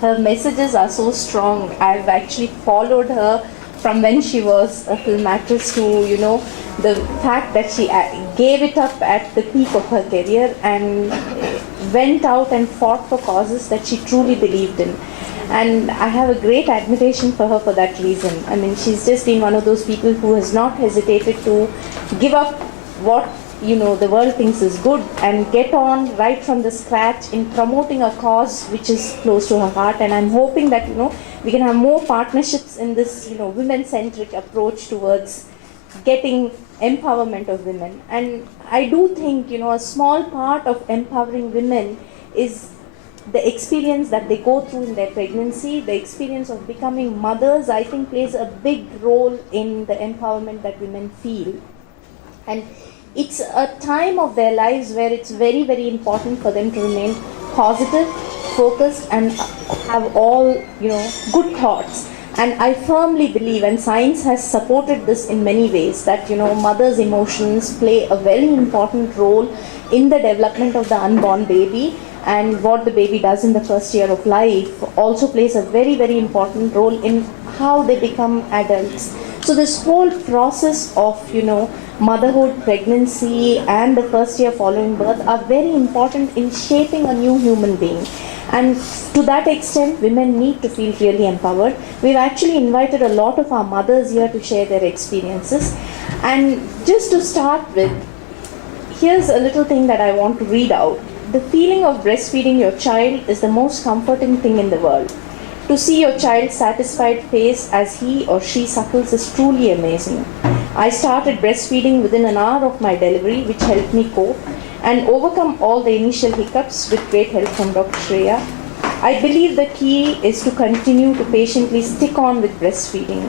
her messages are so strong. I've actually followed her from when she was a film actress to, the fact that she gave it up at the peak of her career and went out and fought for causes that she truly believed in. And I have a great admiration for her for that reason. I mean, she's just been one of those people who has not hesitated to give up what the world thinks is good and get on right from the scratch in promoting a cause which is close to her heart. And I'm hoping that we can have more partnerships in this women-centric approach towards getting empowerment of women. And I do think a small part of empowering women is the experience that they go through in their pregnancy. The experience of becoming mothers, I think, plays a big role in the empowerment that women feel. And it's a time of their lives where it's very, very important for them to remain positive, focused, and have all, good thoughts. And I firmly believe, and science has supported this in many ways, that, mothers' emotions play a very important role in the development of the unborn baby. And what the baby does in the first year of life also plays a very, very important role in how they become adults. So this whole process of, motherhood, pregnancy, and the first year following birth are very important in shaping a new human being. And to that extent, women need to feel really empowered. We've actually invited a lot of our mothers here to share their experiences. And just to start with, here's a little thing that I want to read out. The feeling of breastfeeding your child is the most comforting thing in the world. To see your child's satisfied face as he or she suckles is truly amazing. I started breastfeeding within an hour of my delivery, which helped me cope and overcome all the initial hiccups with great help from Dr. Shreya. I believe the key is to continue to patiently stick on with breastfeeding,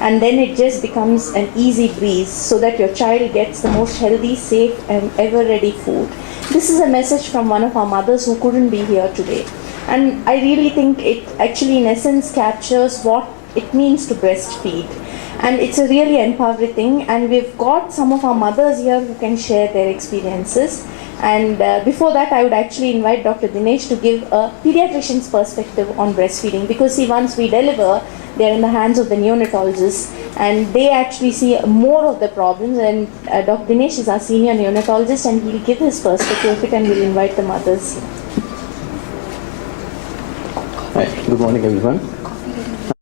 and then it just becomes an easy breeze so that your child gets the most healthy, safe, and ever-ready food. This is a message from one of our mothers who couldn't be here today. And I really think it actually, in essence, captures what it means to breastfeed. And it's a really empowering thing. And we've got some of our mothers here who can share their experiences. And before that, I would actually invite Dr. Dinesh to give a pediatrician's perspective on breastfeeding. Because see, once we deliver, they're in the hands of the neonatologists, and they actually see more of the problems. And Dr. Dinesh is our senior neonatologist, and he'll give his perspective of it, and we'll invite the mothers. Hi, good morning, everyone.